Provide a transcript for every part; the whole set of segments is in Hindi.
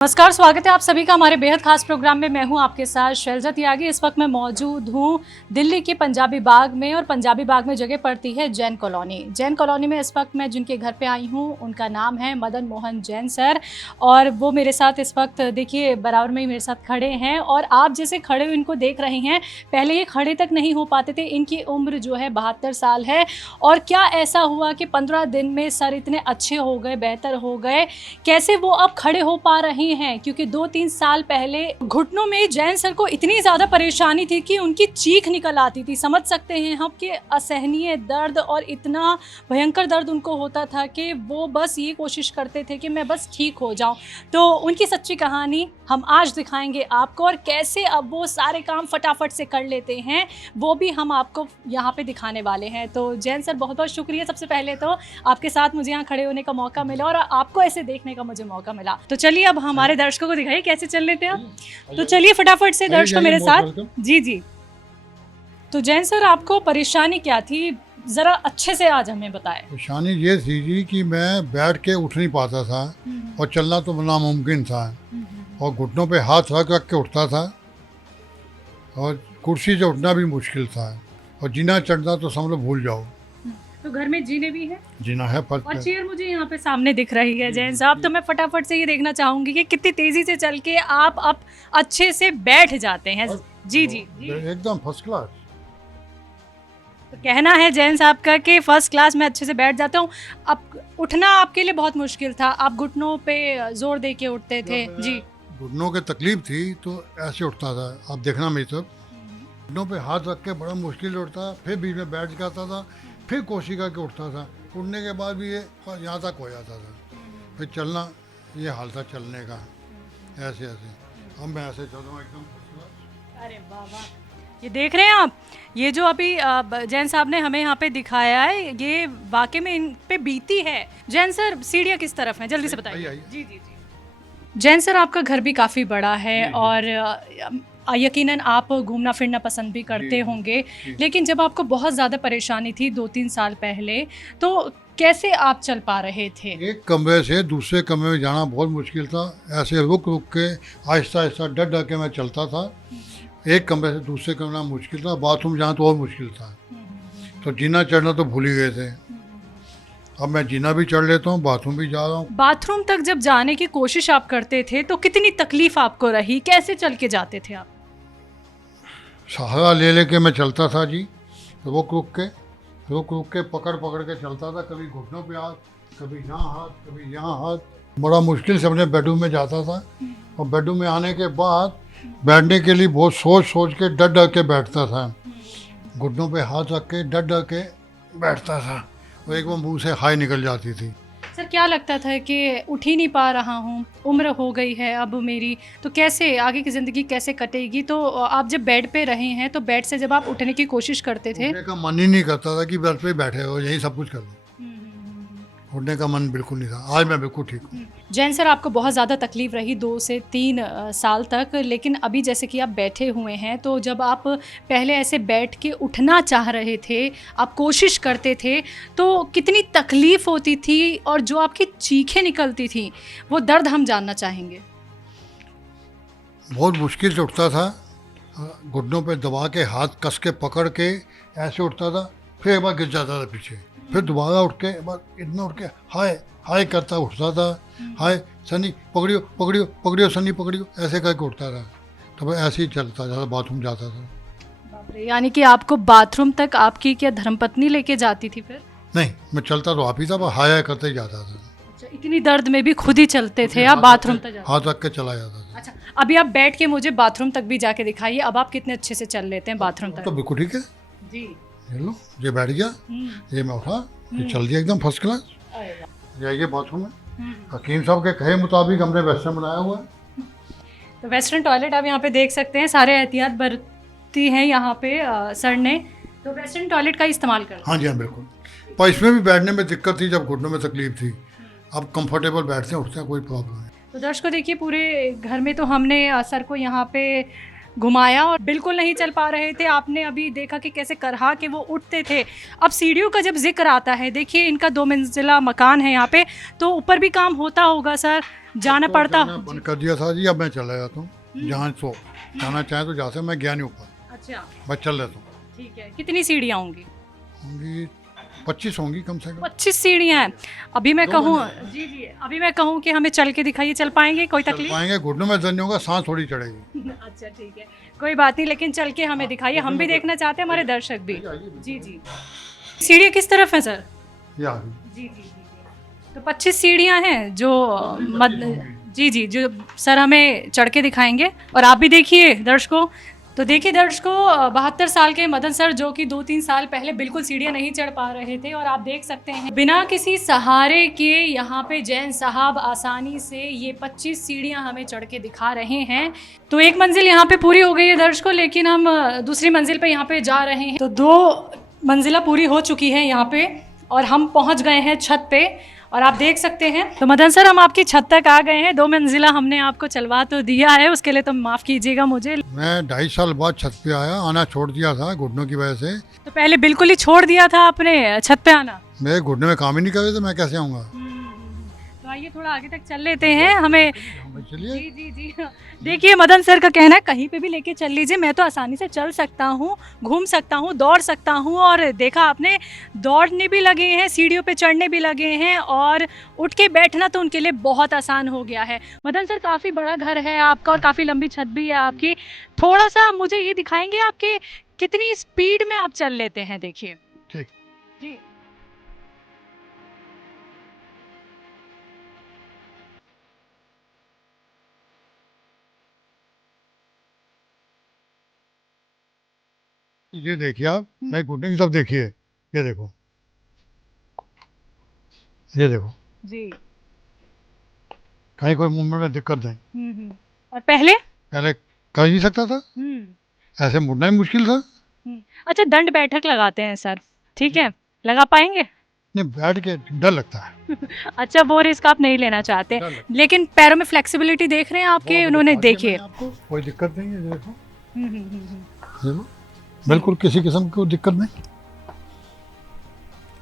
नमस्कार, स्वागत है आप सभी का हमारे बेहद खास प्रोग्राम में। मैं हूं आपके साथ शैलजा त्यागी। इस वक्त मैं मौजूद हूं दिल्ली के पंजाबी बाग में, और पंजाबी बाग में जगह पड़ती है जैन कॉलोनी। जैन कॉलोनी में इस वक्त मैं जिनके घर पे आई हूं उनका नाम है मदन मोहन जैन सर, और वो मेरे साथ इस वक्त देखिए बराबर में ही मेरे साथ खड़े हैं। और आप जैसे खड़े हुए इनको देख रहे हैं, पहले ये खड़े तक नहीं हो पाते थे। इनकी उम्र जो है 72 साल है। और क्या ऐसा हुआ कि 15 दिन में सर इतने अच्छे हो गए, बेहतर हो गए, कैसे वो अब खड़े हो पा रहे हैं? क्योंकि 2-3 साल पहले घुटनों में जैन सर को इतनी ज़्यादा परेशानी थी कि उनकी चीख निकल आती थी। समझ सकते हैं हम कि असहनीय दर्द, और इतना भयंकर दर्द उनको होता था कि वो बस ये कोशिश करते थे कि मैं बस ठीक हो जाऊं। तो उनकी सच्ची कहानी हम आज दिखाएंगे आपको, और कैसे अब वो सारे काम फटाफट से कर लेते हैं वो भी हम आपको यहाँ पे दिखाने वाले हैं। तो जैन सर बहुत बहुत शुक्रिया सबसे पहले तो, आपके साथ मुझे यहाँ खड़े होने का मौका मिला और आपको ऐसे देखने का मुझे मौका मिला। तो चलिए अब हमारे दर्शकों को दिखाइए कैसे चल लेते हैं आप। तो चलिए फटाफट से दर्शकों मेरे साथ। जी जी। तो जैन सर आपको परेशानी क्या थी, जरा अच्छे से आज हमें बताएं। परेशानी ये थी जी कि मैं बैठ के उठ नहीं पाता था और चलना तो नामुमकिन था, और घुटनों पे हाथ रख रख के उठता था, और कुर्सी से उठना भी मुश्किल था, और जीना चढ़ना तो समझ लो भूल जाओ। तो घर में जीने भी हैं, जीना है फर्क और है। चेयर मुझे यहाँ पे सामने दिख रही है जैन साहब। तो मैं फटाफट से ये देखना चाहूंगी कि कितनी तेजी से चल के आप अब अच्छे से बैठ जाते हैं। जी जी जी। एकदम फर्स्ट क्लास। तो कहना है जैन साहब का कि फर्स्ट क्लास में अच्छे से बैठ जाता हूँ। अब उठना आपके लिए बहुत मुश्किल था, आप घुटनों पे जोर दे के उठते थे। जी। घुटनों की तकलीफ थी तो ऐसे उठता था, आप देखना मेरी तरफ। घुटनों पे हाथ रख के बड़ा मुश्किल से उठता, फिर बीच में बैठ जाता था, फिर कोशिश करके उठता था। उठने के बाद भी ये यहाँ तक हो जाता था, फिर चलना ये हाल था चलने का, ऐसे ऐसे। अब मैं ऐसे चल रहा हूँ एकदम। अरे वाह वाह, ये देख रहे हैं आप, ये जो अभी जैन साहब ने हमें यहाँ पे दिखाया है, ये वाकई में इन पे बीती है। जैन सर सीढ़ियाँ किस तरफ हैं, जल्दी से बताइए। आइए। जी जी जी। जैन सर आपका घर भी काफ़ी बड़ा है, और यकीनन आप घूमना फिरना पसंद भी करते होंगे, लेकिन जब आपको बहुत ज़्यादा परेशानी थी 2-3 साल पहले, तो कैसे आप चल पा रहे थे? एक कमरे से दूसरे कमरे में जाना बहुत मुश्किल था, ऐसे रुक रुक के आहिस्ता आहिस्ता डर डर के मैं चलता था। एक कमरे से दूसरे कमरे में मुश्किल था, बाथरूम जाना तो और मुश्किल था, तो जीना चढ़ना तो भूल ही गए थे। अब मैं जीना भी चढ़ लेता हूँ, बाथरूम भी जा रहा हूँ। बाथरूम तक जब जाने की कोशिश आप करते थे तो कितनी तकलीफ आपको रही, कैसे चल के जाते थे आप? सहारा ले लेके मैं चलता था जी, रुक रुक के पकड़ पकड़ के चलता था। कभी घुटनों पे हाथ, कभी यहाँ हाथ, कभी यहाँ हाथ। बड़ा मुश्किल से अपने बेडरूम में जाता था, और बेडरूम में आने के बाद बैठने के लिए बहुत सोच सोच के डर डर के बैठता था। घुटनों पे हाथ रख के डर डर के बैठता था, और एक बार मुँह से हाय निकल जाती थी। सर क्या लगता था कि उठ ही नहीं पा रहा हूँ, उम्र हो गई है अब मेरी, तो कैसे आगे की ज़िंदगी कैसे कटेगी? तो आप जब बेड पे रहे हैं, तो बेड से जब आप उठने की कोशिश करते थे? उठने का मन ही नहीं करता था कि बेड पे बैठे हो, यही सब कुछ कर लो। उठने का मन बिल्कुल नहीं था। आज मैं बिल्कुल ठीक हूँ। जैन सर आपको बहुत ज़्यादा तकलीफ रही 2 से 3 साल तक, लेकिन अभी जैसे कि आप बैठे हुए हैं, तो जब आप पहले ऐसे बैठ के उठना चाह रहे थे, आप कोशिश करते थे, तो कितनी तकलीफ होती थी, और जो आपकी चीखें निकलती थी वो दर्द हम जानना चाहेंगे। बहुत मुश्किल से उठता था, घुटनों पे दबा के हाथ कस के पकड़ के ऐसे उठता था, फिर एक बार गिर जाता था पीछे, फिर दोबारा उठ के एक बार इतना उठ के हाय हाय करता उठता था। हाय सनी पकड़ियो पकड़ियो पकड़ियो सनी पकड़ियो, ऐसे करके उठता था। तो ऐसे ही चलता जाता, बाथरूम जाता था। बाप रे, यानी कि आपको बाथरूम तक आपकी क्या धर्मपत्नी लेके जाती थी फिर? नहीं, मैं चलता तो आप ही था, पर हाय हाय करते ही जाता था। अच्छा, इतनी दर्द में भी खुद ही चलते थे आप, बाथरूम तक जाते? हाथ रख के चला जाता था। अच्छा, अभी आप बैठ के मुझे बाथरूम तक भी जाके दिखाइए, अब आप कितने अच्छे से चल लेते हैं बाथरूम तो तक। बिल्कुल ठीक है। जी। ये लो, ये बैठ गया, ये मैं उठा, ये चल दिया एकदम फर्स्ट क्लास। ये बाथरूम है, हकीम साहब के कहे मुताबिक हमने वेस्टर्न बनाया हुआ है। तो वेस्टर्न टॉयलेट आप यहाँ पे देख सकते हैं, सारे एहतियात बरती हैं यहाँ पे सर ने, तो वेस्टर्न टॉयलेट का इस्तेमाल कर। हाँ जी हाँ बिल्कुल। पर इसमें भी बैठने में दिक्कत थी जब घुटनों में तकलीफ थी, अब कंफर्टेबल बैठते हैं उठते हैं, कोई प्रॉब्लम नहीं। तो दर्शकों देखिए, पूरे घर में तो हमने सर को यहाँ पे घुमाया और बिल्कुल नहीं चल पा रहे थे। आपने अभी देखा कि कैसे करहा के वो उठते थे। अब सीढ़ियों का जब जिक्र आता है, देखिए इनका 2 मंजिला मकान है यहाँ पे, तो ऊपर भी काम होता होगा सर, जाना तो पड़ता। जाना बंद कर दिया था जी, अब मैं चला जाता हूँ जहाँ सो जाना चाहे तो जा से, मैं गया नहीं ऊपर, अच्छा, बस चल लेता हूँ। ठीक है। कितनी सीढ़ियाँ होंगी? होंगी 25 होंगी कम से कम। 25 सीढ़ियाँ हैं। अभी मैं दो कहूँ, मंजिल। जी जी, अभी मैं कहूँ कि हमें चल के दिखाइए, चल पाएंगे? कोई चल तकलीफ? पाएंगे, घुटनों में दर्द नहीं होगा, सांस थोड़ी चढ़ेगी। अच्छा ठीक है, कोई बात नहीं, लेकिन चल के हमें दिखाइए, हम भी देखना चाहते हैं, हमारे दर्शक भी। आइए, जी जी। सीढ़ियाँ किस तरफ है सर? यार जी जी जी। तो 25 सीढ़ियाँ हैं जो जी जी, जो सर हमें चढ़ के दिखाएंगे, और आप भी देखिए दर्शकों। तो देखिए दर्शकों, 72 साल के मदन सर, जो कि 2-3 साल पहले बिल्कुल सीढ़ियाँ नहीं चढ़ पा रहे थे, और आप देख सकते हैं बिना किसी सहारे के यहाँ पे जैन साहब आसानी से ये 25 सीढ़ियाँ हमें चढ़ के दिखा रहे हैं। तो एक मंजिल यहाँ पे पूरी हो गई है दर्शकों, लेकिन हम दूसरी मंजिल पे यहाँ पे जा रहे हैं। तो 2 मंजिला पूरी हो चुकी है यहाँ पे, और हम पहुँच गए हैं छत पे, और आप देख सकते हैं। तो मदन सर, हम आपकी छत तक आ गए हैं। 2 मंजिला हमने आपको चलवा तो दिया है, उसके लिए तो माफ़ कीजिएगा मुझे। मैं 2.5 साल बाद छत पे आया, आना छोड़ दिया था घुटनों की वजह से। तो पहले बिल्कुल ही छोड़ दिया था आपने छत पे आना? मेरे घुटने में काम ही नहीं कर रहे थे, मैं कैसे आऊँगा। तो आइए थोड़ा आगे तक चल लेते हैं, हमें। चलिए। जी जी जी। देखिए मदन सर का कहना है कहीं पे भी लेके चल लीजिए, मैं तो आसानी से चल सकता हूँ, घूम सकता हूँ, दौड़ सकता हूँ। और देखा आपने, दौड़ने भी लगे हैं, सीढ़ियों पे चढ़ने भी लगे हैं, और उठ के बैठना तो उनके लिए बहुत आसान हो गया है। मदन सर, काफ़ी बड़ा घर है आपका और काफ़ी लंबी छत भी है आपकी। थोड़ा सा मुझे ये दिखाएंगे आपके कितनी स्पीड में आप चल लेते हैं? देखिए ठीक। जी। ये देखिए आप, मैं घुटने की तरफ देखिए, ये देखो, ये देखो, जी। कहीं कोई मूवमेंट में दिक्कत नहीं। और पहले? पहले कर ही नहीं सकता था, ऐसे मुड़ना ही मुश्किल था। अच्छा, दंड बैठक लगाते हैं सर, ठीक है, लगा पाएंगे? नहीं, बैठ के डर लगता है। अच्छा, वो रिस्क आप नहीं लेना चाहते, डर लगता लेकिन पैरों में फ्लेक्सिबिलिटी देख रहे हैं आपके, है। उन्होंने दिखा दिया देखिए। मैंने आपको, कोई दिक्कत नहीं है, ये देखो, हम्म। बिल्कुल किसी किस्म की कोई दिक्कत नहीं।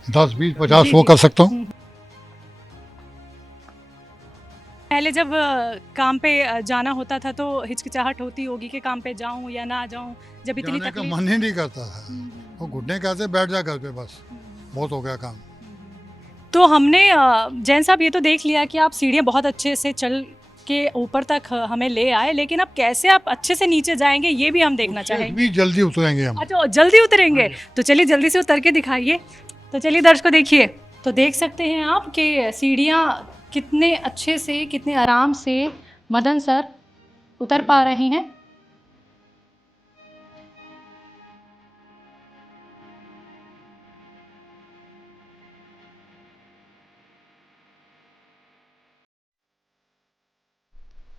10, 20, 50, जी, 100 जी। कर सकता हूँ। पहले जब काम पे जाना होता था तो हिचकिचाहट होती होगी कि काम पे जाऊं या ना जाऊं, जब इतनी जाने का तकलीफ। मन ही नहीं करता है, वो घुटने कैसे बैठ जा घर पे, बस बहुत हो गया काम। तो हमने जैन साहब ये तो देख लिया कि आप सीढ़ियाँ बहुत अच्छे से चल के ऊपर तक हमें ले आए, लेकिन अब कैसे आप अच्छे से नीचे जाएंगे ये भी हम देखना चाहेंगे। भी जल्दी उतरेंगे हम। अच्छा, जल्दी उतरेंगे? तो चलिए जल्दी से उतर के दिखाइए। तो चलिए दर्शकों, देखिए, तो देख सकते हैं आप कि सीढ़ियाँ कितने अच्छे से, कितने आराम से मदन सर उतर पा रहे हैं।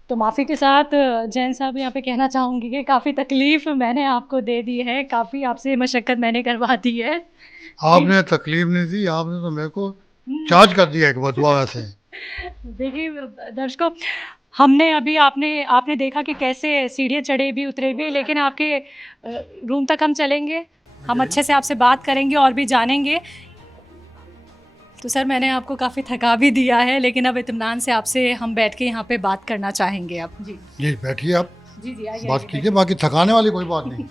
तो माफ़ी के साथ जैन साहब, यहाँ पे कहना चाहूँगी कि काफ़ी तकलीफ़ मैंने आपको दे दी है, काफ़ी आपसे मशक्क़त मैंने करवा दी है। आपने तकलीफ नहीं दी, आपने तो मेरे को चार्ज कर दिया एक बदुआ से। देखिए दर्शकों, हमने अभी आपने आपने देखा कि कैसे सीढ़ियाँ चढ़े भी उतरे भी, लेकिन आपके रूम तक हम चलेंगे, हम अच्छे से आपसे बात करेंगे और भी जानेंगे। तो सर, मैंने आपको काफ़ी थका भी दिया है, लेकिन अब इत्मीनान से आपसे हम बैठ के यहाँ पे बात करना चाहेंगे अब। जी जी बैठिए आप, जी जी, आइए बात कीजिए, बाकी थकाने वाली कोई बात नहीं।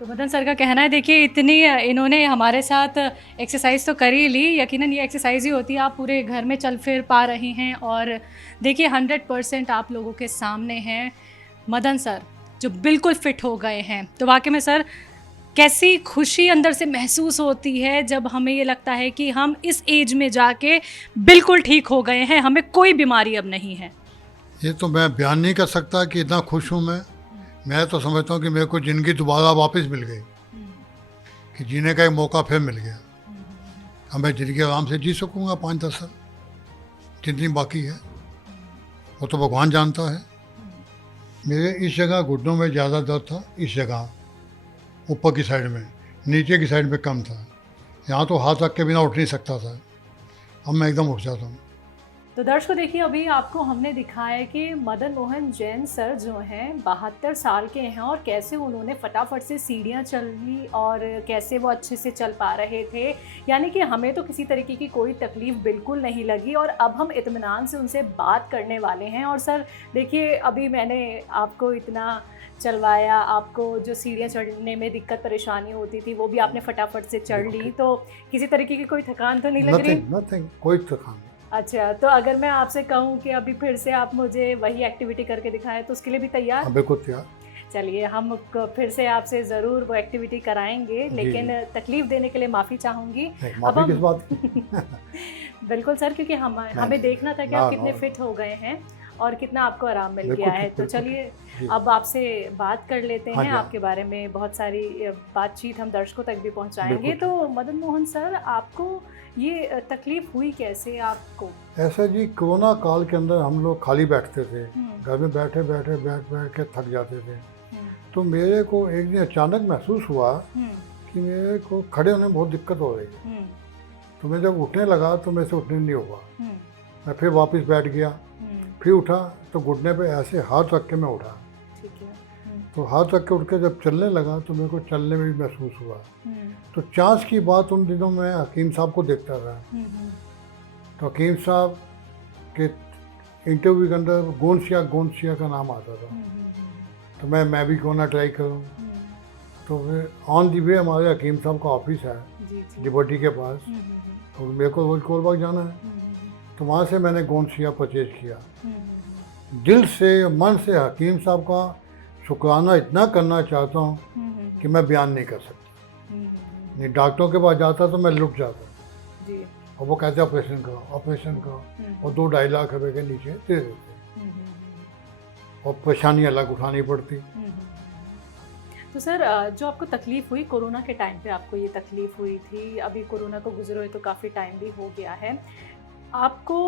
तो मदन सर का कहना है, देखिए इतनी इन्होंने हमारे साथ एक्सरसाइज तो कर ही ली, यकीनन ये एक्सरसाइज ही होती है, आप पूरे घर में चल फिर पा रहे हैं, और देखिए 100% आप लोगों के सामने हैं मदन सर, जो बिल्कुल फिट हो गए हैं। तो वाकई में सर, कैसी खुशी अंदर से महसूस होती है जब हमें ये लगता है कि हम इस एज में जाके बिल्कुल ठीक हो गए हैं, हमें कोई बीमारी अब नहीं है। ये तो मैं बयान नहीं कर सकता कि इतना खुश हूँ मैं तो समझता हूँ कि मेरे को ज़िंदगी दोबारा वापस मिल गई, कि जीने का एक मौका फिर मिल गया। अब मैं ज़िंदगी आराम से जी सकूँगा 5-10 साल, जितनी बाकी है वो तो भगवान जानता है। मेरे इस जगह घुटनों में ज़्यादा दर्द था, इस जगह ऊपर की साइड में, नीचे की साइड में कम था। यहाँ तो हाथ रख के बिना उठ नहीं सकता था, अब मैं एकदम उठ जाता हूँ। तो दर्शकों देखिए, अभी आपको हमने दिखाया कि मदन मोहन जैन सर जो हैं 72 साल के हैं और कैसे उन्होंने फटाफट से सीढ़ियाँ चली और कैसे वो अच्छे से चल पा रहे थे। यानी कि हमें तो किसी तरीके की कोई तकलीफ़ बिल्कुल नहीं लगी और अब हम इत्मीनान से उनसे बात करने वाले हैं। और सर देखिए, अभी मैंने आपको इतना चलवाया, आपको जो सीढ़ियाँ चढ़ने में दिक्कत परेशानी होती थी वो भी आपने फटाफट से चढ़ ली, तो किसी तरीके की कोई थकान तो नहीं लग रही? नथिंग, कोई थकान नहीं। अच्छा, तो अगर मैं आपसे कहूँ कि अभी फिर से आप मुझे वही एक्टिविटी करके दिखाएं तो उसके लिए भी तैयार? हाँ, बिल्कुल तैयार। चलिए, हम फिर से आपसे ज़रूर वो एक्टिविटी कराएंगे, लेकिन तकलीफ़ देने के लिए माफ़ी चाहूँगी। माफ़ी किस बात की? बिल्कुल सर, क्योंकि हमें देखना था कि आप कितने फिट हो गए हैं और कितना आपको आराम मिल गया है। तो चलिए अब आपसे बात कर लेते हैं, आपके बारे में बहुत सारी बातचीत हम दर्शकों तक भी पहुंचाएंगे। तो मदन मोहन सर, आपको ये तकलीफ हुई कैसे आपको? ऐसा जी, कोरोना काल के अंदर हम लोग खाली बैठते थे, घर में बैठ के थक जाते थे। तो मेरे को एक दिन अचानक महसूस हुआ कि मेरे को खड़े होने में बहुत दिक्कत हो रही है। तो मैं जब उठने लगा तो मेरे से उठने नहीं हुआ। मैं फिर वापस बैठ गया, फिर उठा तो घुटने पे ऐसे हाथ रख के मैं उठा। ठीक है। तो हाथ रख के उठ के जब चलने लगा तो मेरे को चलने में भी महसूस हुआ। तो चांस की बात, उन दिनों मैं हकीम साहब को देखता था। तो हकीम साहब के इंटरव्यू के अंदर गोंदसिया का नाम आता था। तो मैं भी क्यों ना ट्राई करूं। तो फिर ऑन दी वे हमारे हकीम साहब का ऑफिस है लिबर्टी के पास, तो मेरे को रोज कोलबाग जाना है। तो वहाँ से मैंने गोंदसिया परचेज किया। दिल से मन से हकीम साहब का शुक्राना इतना करना चाहता हूँ कि मैं बयान नहीं कर सकता। नहीं, डॉक्टरों के पास जाता तो मैं लुट जाता जी। और वो कहते ऑपरेशन करो और 2-2.5 लाख रुपए के नीचे दे देते और परेशानी अलग उठानी पड़ती। तो सर, जो आपको तकलीफ़ हुई कोरोना के टाइम पे, आपको ये तकलीफ़ हुई थी, अभी कोरोना को गुजरे हुए तो काफ़ी टाइम भी हो गया है, आपको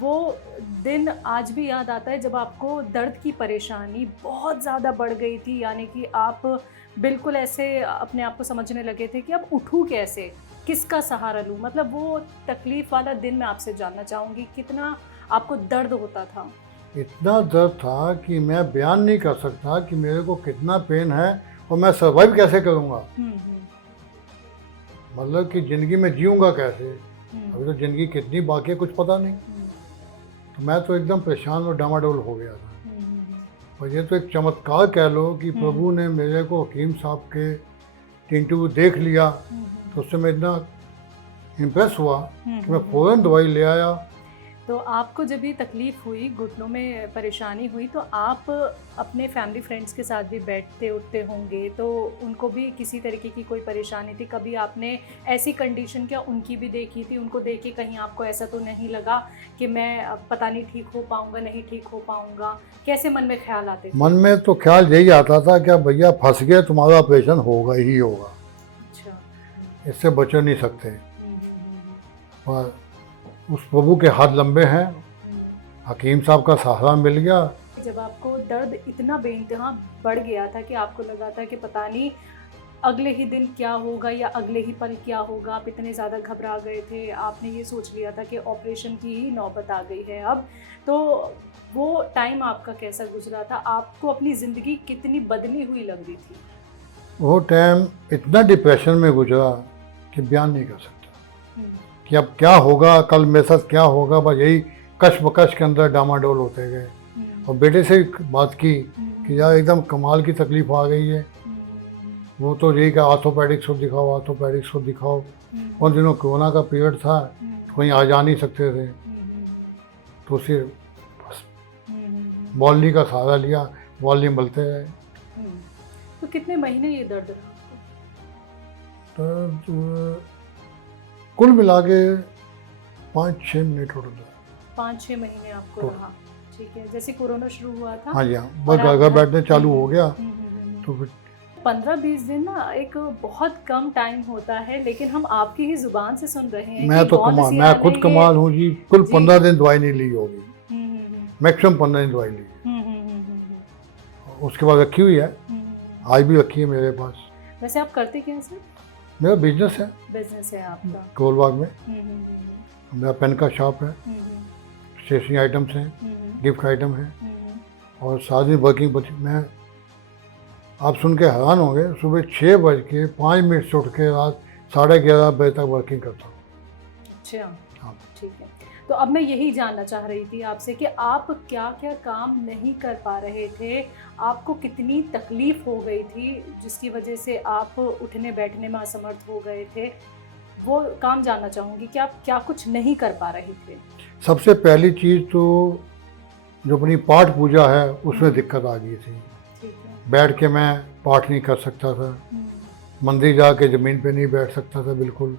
वो दिन आज भी याद आता है जब आपको दर्द की परेशानी बहुत ज़्यादा बढ़ गई थी? यानी कि आप बिल्कुल ऐसे अपने आप को समझने लगे थे कि अब उठूँ कैसे, किसका सहारा लूँ? मतलब वो तकलीफ़ वाला दिन मैं आपसे जानना चाहूँगी, कितना आपको दर्द होता था? इतना दर्द था कि मैं बयान नहीं कर सकता कि मेरे को कितना पेन है और मैं सर्वाइव कैसे करूँगा। मतलब कि ज़िंदगी में जीऊँगा कैसे, अभी तो ज़िंदगी कितनी बाकी है कुछ पता नहीं। तो मैं तो एकदम परेशान और डामाडोल हो गया था। और ये तो एक चमत्कार कह लो कि प्रभु ने मेरे को हकीम साहब के इंटरव्यू देख लिया, तो उससे मैं इतना इम्प्रेस हुआ कि मैं फ़ौरन दवाई ले आया। तो आपको जब ये तकलीफ़ हुई, घुटनों में परेशानी हुई, तो आप अपने फैमिली फ्रेंड्स के साथ भी बैठते उठते होंगे, तो उनको भी किसी तरीके की कोई परेशानी थी? कभी आपने ऐसी कंडीशन क्या उनकी भी देखी थी? उनको देख के कहीं आपको ऐसा तो नहीं लगा कि मैं पता नहीं ठीक हो पाऊँगा, नहीं ठीक हो पाऊँगा? कैसे मन में ख्याल आते थे? मन में तो ख्याल यही आता था कि भैया फंस गए, तुम्हारा ऑपरेशन होगा ही होगा। अच्छा। इससे बच नहीं सकते। और उस प्रभु के हाथ लंबे हैं, हकीम साहब का सहारा मिल गया। जब आपको दर्द इतना बेइंतहा बढ़ गया था कि आपको लगा था कि पता नहीं अगले ही दिन क्या होगा या अगले ही पल क्या होगा, आप इतने ज़्यादा घबरा गए थे, आपने ये सोच लिया था कि ऑपरेशन की ही नौबत आ गई है अब, तो वो टाइम आपका कैसा गुजरा था? आपको अपनी ज़िंदगी कितनी बदली हुई लग रही थी? वो टाइम इतना डिप्रेशन में गुजरा कि बयान नहीं कर सकता कि अब क्या होगा, कल मेरे साथ क्या होगा। बस यही कश्मकश के अंदर डामाडोल होते गए। और बेटे से बात की कि यार एकदम कमाल की तकलीफ आ गई है। वो तो यही कहा ऑर्थोपेडिक्स को दिखाओ। उन दिनों कोरोना का पीरियड था, तो कहीं आ जा नहीं सकते थे, तो सिर्फ बॉलनी का सहारा लिया, बॉलनी मलते रहे। तो कितने महीने ये दर्द रहा? तो कुल मिला के 5-6 महीने टोटल। 5-6 महीने आपको रहा, ठीक है। जैसे कोरोना शुरू हुआ था, हाँ जी, हाँ, बस घर बैठने चालू हो गया। तो फिर 15-20 दिन ना एक बहुत कम टाइम होता है, लेकिन हम आपकी ही जुबान से सुन रहे हैं। मैं खुद कमाल हूँ जी, कुल 15 दिन दवाई नहीं ली होगी, मैक्सिमम 15 दिन दवाई ली। उसके बाद रखी हुई है, आज भी रखी है मेरे पास। वैसे आप करते क्या सर? मेरा बिजनेस है। बिजनेस है आपका? कोलबाग में मेरा पेन का शॉप है, स्टेशनरी आइटम्स हैं, गिफ्ट आइटम हैं, और साथ में वर्किंग बच्चे। मैं आप सुन के हैरान होंगे, सुबह 6:05 से उठ के रात 11:30 बजे तक वर्किंग करता हूँ। अच्छा, हाँ। ठीक है। तो अब मैं यही जानना चाह रही थी आपसे कि आप क्या क्या काम नहीं कर पा रहे थे, आपको कितनी तकलीफ हो गई थी जिसकी वजह से आप उठने बैठने में असमर्थ हो गए थे, वो काम जानना चाहूँगी कि आप क्या कुछ नहीं कर पा रहे थे। सबसे पहली चीज़ तो जो अपनी पाठ पूजा है उसमें दिक्कत आ गई थी। ठीक है। बैठ के मैं पाठ नहीं कर सकता था, मंदिर जाके ज़मीन पे नहीं बैठ सकता था बिल्कुल,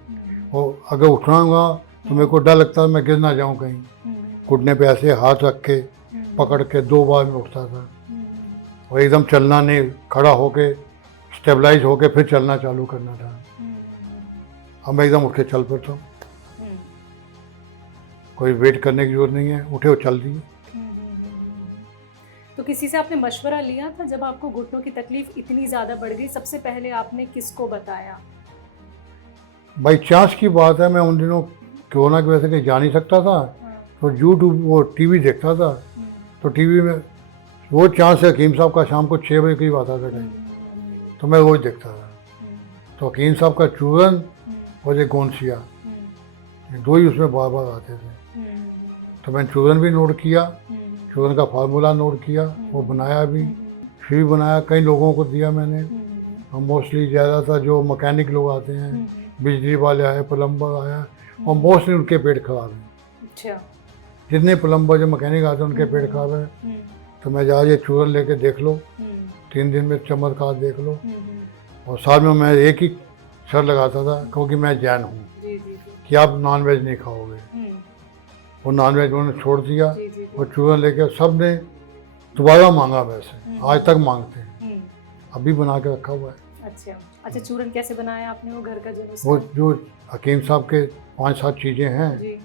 और अगर उठना हुआ तो मेरे को डर लगता था मैं गिर ना जाऊँ कहीं। घुटने पे ऐसे हाथ रख के पकड़ के 2 बार में उठता था, और एकदम चलना नहीं, खड़ा होके स्टेबलाइज होके फिर चलना चालू करना था। अब मैं एकदम उठ के चल पड़ता हूँ, कोई वेट करने की जरूरत नहीं है, उठे और चल दिए। तो किसी से आपने मशवरा लिया था जब आपको घुटनों की तकलीफ इतनी ज़्यादा बढ़ गई? सबसे पहले आपने किसको बताया? बाई चांस की बात है, मैं उन दिनों कोरोना की वजह से कहीं जा नहीं सकता था, तो यूट्यूब वो टीवी देखता था, तो टीवी में वो चांस है हकीम साहब का शाम को 6 बजे करीब आता था टाइम, तो मैं रोज देखता था। तो हकीम साहब का चूरन और एक गोंसिया, दो ही उसमें बार बार आते थे। तो मैंने चूरन भी नोट किया, चूरन का फार्मूला नोट किया, वो बनाया भी, फिर बनाया, कई लोगों को दिया मैंने। और मोस्टली ज़्यादातर जो मैकेनिक लोग आते हैं, बिजली वाले आए, प्लम्बर आया, और मोस्टली उनके पेट खराब है। अच्छा। जितने प्लम्बर जो मैकेनिक आते हैं उनके पेट खराब है, तो मैं जा ये चूरन लेके देख लो, 3 दिन में चमत्कार देख लो। और साथ में मैं एक ही शर्त लगाता था, क्योंकि मैं जैन हूँ, कि आप नॉन वेज नहीं खाओगे। वो नॉन वेज उन्होंने छोड़ दिया, और चूरन लेके सब ने दोबारा मांगा, वैसे आज तक मांगते हैं, अभी बना के रखा हुआ है। अच्छा, चूरन कैसे बनाया आपने? वो घर का जो वो जो हकीम साहब के 5-7 चीज़ें हैं,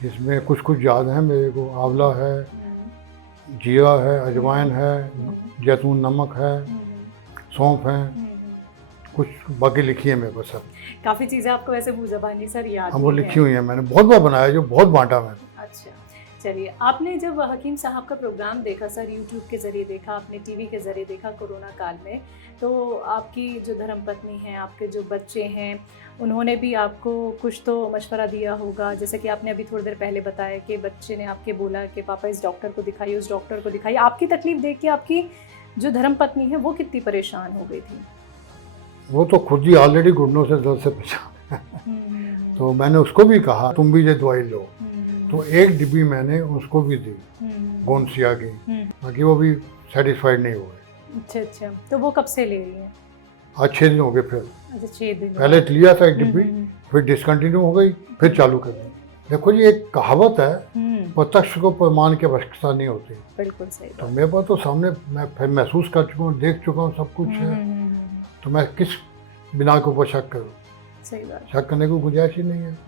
जिसमें कुछ कुछ याद हैं मेरे को। आंवला है, जीरा है, अजवाइन है, जैतून नमक है, सौंफ है, कुछ बाकी लिखी है मेरे को सब। काफ़ी चीज़ें आपको वैसे मुँह ज़बानी सर याद? हाँ, वो लिखी हुई है, मैंने बहुत बार बनाया, जो बहुत बांटा मैंने। अच्छा, चलिए, आपने जब हकीम साहब का प्रोग्राम देखा सर, यूट्यूब के ज़रिए देखा, आपने टीवी के ज़रिए देखा कोरोना काल में, तो आपकी जो धर्मपत्नी हैं, आपके जो बच्चे हैं, उन्होंने भी आपको कुछ तो मशवरा दिया होगा। जैसे कि आपने अभी थोड़ी देर पहले बताया कि बच्चे ने आपके बोला कि पापा इस डॉक्टर को दिखाइए, उस डॉक्टर को दिखाइए। आपकी तकलीफ देख के आपकी जो धर्मपत्नी है वो कितनी परेशान हो गई थी? वो तो खुद ही ऑलरेडी घुटनों से दर्द से परेशान है। तो मैंने उसको भी कहा तुम भी ये दवाई लो, तो 1 डिब्बी मैंने उसको भी दी, गोंसिया की, बाकी वो भी सेटिस्फाइड नहीं हुए। अच्छा, तो वो कब से ले रही हैं? आज 6 दिन हो गए फिर। अच्छा, 6 दिन पहले लिया था 1 डिब्बी, फिर डिसकंटिन्यू हो गई, फिर चालू कर दी। देखो जी, एक कहावत है, प्रत्यक्ष को प्रमाण की आवश्यकता नहीं होती। बिल्कुल सही। तो मेरे पास तो सामने मैं फिर महसूस कर चुका हूँ, देख चुका हूँ, सब कुछ है, तो मैं किस बिना के ऊपर शक करूँ? सही बात, शक करने की गुंजाइश ही नहीं है।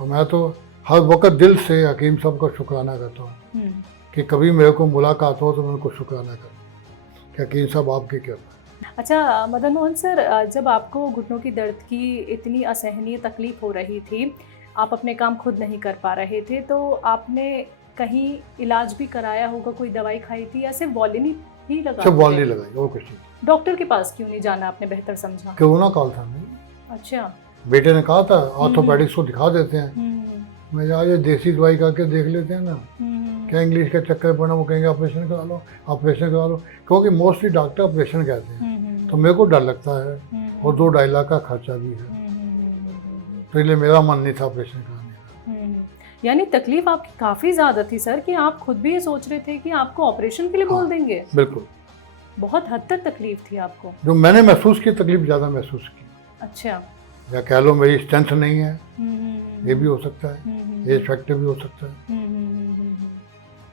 और मैं तो हर वक्त दिल से हकीम साहब का शुक्राना करता हूँ कि कभी मेरे को मुलाकात हो तो मैं उनको शुक्राना करूँ कि हकीम साहब आपकी कृपा। अच्छा मदन मोहन सर, जब आपको घुटनों की दर्द की इतनी असहनीय तकलीफ हो रही थी, आप अपने काम खुद नहीं कर पा रहे थे, तो आपने कहीं इलाज भी कराया होगा, कोई दवाई खाई थी, या सिर्फ वॉलिनी ही लगा? सिर्फ वॉलिनी लगाई, और कुछ नहीं। डॉक्टर के पास क्यों नहीं जाना आपने बेहतर समझा? कोरोना काल था नहीं। अच्छा, बेटे ने कहा था ऑर्थोपेडिक्स को दिखा देते हैं। मैं यार ये देसी दवाई करके देख लेते हैं ना, क्या इंग्लिश के चक्कर पड़ना, वो कहेंगे ऑपरेशन करा लो, ऑपरेशन करा लो, क्योंकि मोस्टली डॉक्टर ऑपरेशन कहते हैं। तो मेरे को डर लगता है, और 2-2.5 लाख का खर्चा भी है, तो इसलिए मेरा मन नहीं था ऑपरेशन कराने का। यानी तकलीफ आपकी काफ़ी ज़्यादा थी सर, कि आप खुद भी ये सोच रहे थे कि आपको ऑपरेशन के लिए बोल देंगे? बिल्कुल, बहुत हद तक तकलीफ थी आपको। जो मैंने महसूस की, तकलीफ ज़्यादा महसूस की। अच्छा, या कह लो मेरी स्ट्रेंथ नहीं है, ये भी हो सकता है, एज फैक्टर भी हो सकता है।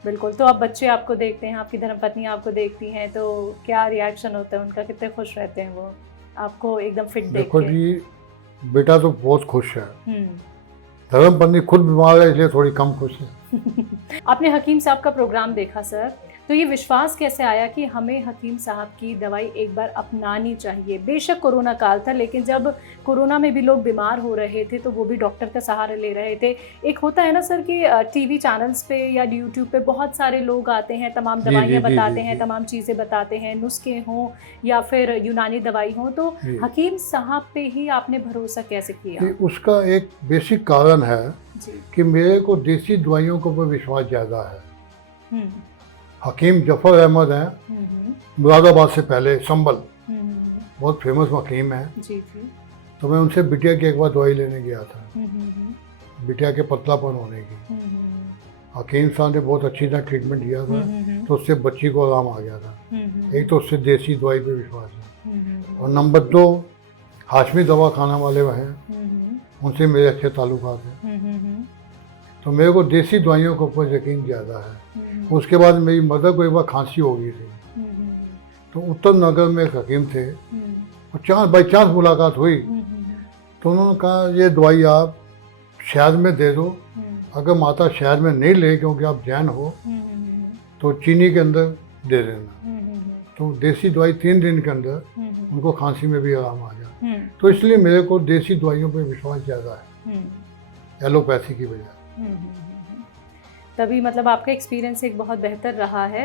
बिल्कुल। तो अब बच्चे आपको देखते हैं, आपकी धर्मपत्नी आपको देखती हैं, तो क्या रिएक्शन होता है उनका? कितने खुश रहते हैं वो आपको एकदम फिट देख के? देखो जी, बेटा तो बहुत खुश है, धर्मपत्नी खुद बीमार है इसलिए थोड़ी कम खुश है। आपने हकीम साहब का प्रोग्राम देखा सर, तो ये विश्वास कैसे आया कि हमें हकीम साहब की दवाई एक बार अपनानी चाहिए? बेशक कोरोना काल था, लेकिन जब कोरोना में भी लोग बीमार हो रहे थे तो वो भी डॉक्टर का सहारा ले रहे थे। एक होता है ना सर कि टीवी चैनल्स पे या यूट्यूब पे बहुत सारे लोग आते हैं, तमाम जी, दवाइयाँ जी, जी, बताते जी, हैं, जी। तमाम चीज़ें बताते हैं, नुस्खे हों या फिर यूनानी दवाई हो, तो जी। हकीम साहब पे ही आपने भरोसा कैसे किया? कि उसका एक बेसिक कारण है जी। कि मेरे को देसी दवाइयों के ऊपर विश्वास ज़्यादा है। हुँ, हकीम जफ़र अहमद हैं, हुँ, मुरादाबाद से पहले संभल, हुँ, बहुत फेमस हकीम हैं। जी, जी। तो मैं उनसे बिटिया की एक बार दवाई लेने गया था, हुँ, हुँ, हुँ, बिटिया के पतलापन होने की। हुँ, हुँ, हकीम साहब ने बहुत अच्छी तरह ट्रीटमेंट दिया हुँ, था, हुँ, तो उससे बच्ची को आराम आ गया था। हुँ, हुँ, एक तो उससे देसी दवाई पे विश्वास है, हुँ, और नंबर 2 हाशमी दवा खाना वाले हैं, हुँ, उनसे मेरे अच्छे ताल्लुकात हैं। हुँ, हुँ, हुँ, तो मेरे को देसी दवाइयों के ऊपर यकीन ज़्यादा है। हुँ, उसके बाद मेरी मदर को एक बार खांसी हो गई थी, हुँ, हुँ, तो उत्तर नगर में एक हकीम थे, हुँ, और चांस बाई चांस मुलाकात हुई, हुँ, तो उन्होंने कहा ये दवाई आप शहद में दे दो, हुँ, अगर माता शहद में नहीं ले क्योंकि आप जैन हो, हुँ, तो चीनी के अंदर दे देना। हुँ, तो देसी दवाई 3 दिन के अंदर हुँ, उनको खांसी में भी आराम आ गया। हुँ, तो इसलिए मेरे को देसी दवाइयों पे विश्वास ज़्यादा है हुँ, एलोपैथी की बजाय। तभी मतलब आपका एक्सपीरियंस एक बहुत बेहतर रहा है।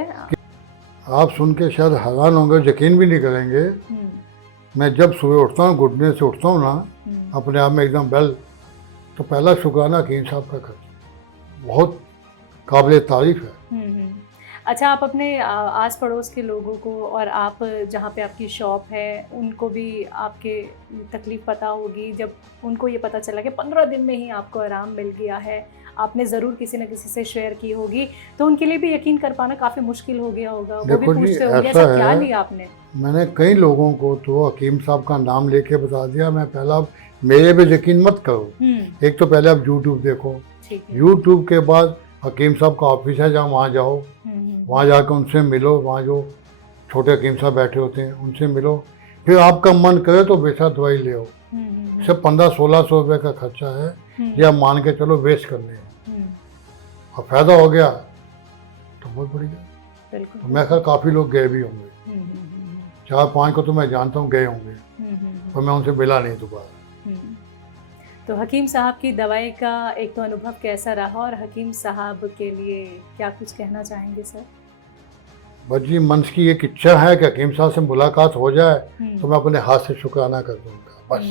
आप सुन के शायद हैरान होंगे, यकीन भी नहीं करेंगे। हुँ, मैं जब सुबह उठता हूँ, घुटने से उठता हूँ ना, हुँ, अपने आप में एकदम वेल, तो पहला शुक्राना हकीम साहब का करता, बहुत काबिल तारीफ़ है। हुँ। अच्छा, आप अपने आस पड़ोस के लोगों को और आप जहाँ पे आपकी शॉप है उनको भी आपके तकलीफ़ पता होगी, जब उनको ये पता चला कि 15 दिन में ही आपको आराम मिल गया है, आपने ज़रूर किसी न किसी से शेयर की होगी, तो उनके लिए भी यकीन कर पाना काफ़ी मुश्किल हो गया होगा। वो भी देखो जी, पूछते होंगे ऐसा ऐसा क्या है, लिया आपने? मैंने कई लोगों को तो हकीम साहब का नाम लेके बता दिया। मैं पहला, मेरे पे यकीन मत करो। हुँ, एक तो पहले आप यूट्यूब देखो, ठीक है। यूट्यूब के बाद हकीम साहब का ऑफिस है जहाँ, वहाँ जाओ, हुँ, वहाँ जाकर उनसे मिलो, वहाँ जो छोटे हकीम साहब बैठे होते हैं उनसे मिलो। फिर आपका मन करे तो बेशक दवाई ले आओ। हुँ, सिर्फ 1500-1600 रुपये का खर्चा है, ये आप मान के चलो वेस्ट करने हैं, और फायदा हो गया तो बहुत बढ़िया। बिल्कुल। तो मैं खैर काफ़ी लोग गए भी होंगे, हुँ, हुँ, 4-5 को तो मैं जानता हूँ गए होंगे, पर मैं उनसे मिला नहीं दोबारा। हुँ। तो हकीम साहब की दवाई का एक तो अनुभव कैसा रहा और हकीम साहब के लिए क्या कुछ कहना चाहेंगे सर? बस जी, मन की एक इच्छा है कि हकीम साहब से मुलाकात हो जाए, हुँ, तो मैं अपने हाथ से शुक्राना कर दूँगा बस।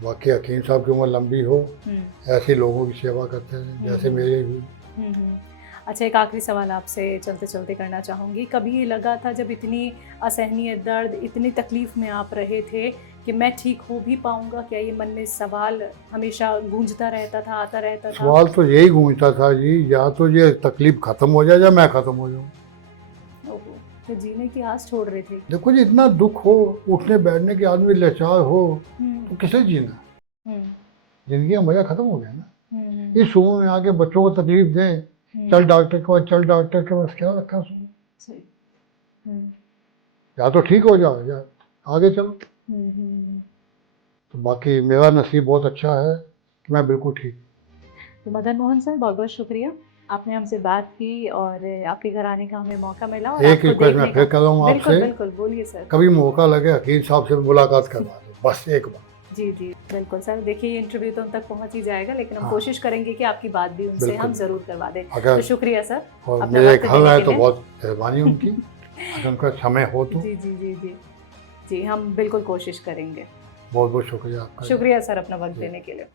बाकी हकीम साहब की उम्र लंबी हो, हुँ, ऐसे लोगों की सेवा करते हैं जैसे मेरे भी। हुँ, हुँ। अच्छा, एक आखिरी सवाल आपसे चलते-चलते करना चाहूँगी। कभी ये लगा था जब इतनी असहनीय दर्द, इतनी तकलीफ़ में आप रहे थे कि मैं ठीक हो भी पाऊँगा? क्या ये मन में सवाल हमेशा गूंजता रहता था, आता रहता था? सवाल तो यही गूंजता था जी, या तो ये तकलीफ खत्म हो जाए या मैं खत्म हो जाऊँ। ओहो! तो जीने की आस छोड़ रहे थे। देखो जी, इतना दुख हो, उठने बैठने के आदमी लाचार हो, हुँ, तो किसे जीना? हुँ, जिंदगी का मजा खत्म हो गया ना। हुँ, इस उम्र में आके बच्चों को तकलीफ दें, चल डॉक्टर के पास, चल डॉक्टर के पास, क्या रखा उसने? सही। हुँ, या तो ठीक हो जाओ या आगे चलो। हुँ। तो बाकी मेरा नसीब बहुत अच्छा है कि मैं बिल्कुल ठीक। तो मदन मोहन सर, बहुत-बहुत शुक्रिया। आपने हमसे बात की और आपके घर आने का हमें मौका मिला और एक आपको रिक्वेस्ट मैं देखने फिर का। कर रहा हूँ बिल्कुल, आपसे, बिल्कुल, बोलिए सर। कभी मौका लगे हकीम साहब से मुलाकात करवा दो, बस एक बार। जी, जी, बिल्कुल सर। देखिए, ये इंटरव्यू तो उन तक पहुँच ही जाएगा, लेकिन हम हाँ। कोशिश करेंगे कि आपकी बात भी उनसे बिल्कुल। हम ज़रूर करवा दें। अगर तो शुक्रिया सर, और अपना मेरे वक्त घर देने आए के तो लिए। बहुत मेहरबानी उनकी, अगर उनका समय हो तो। जी, जी, जी, जी। जी, हम बिल्कुल कोशिश करेंगे। बहुत बहुत शुक्रिया आपका। शुक्रिया सर अपना वक्त जी। देने के लिए।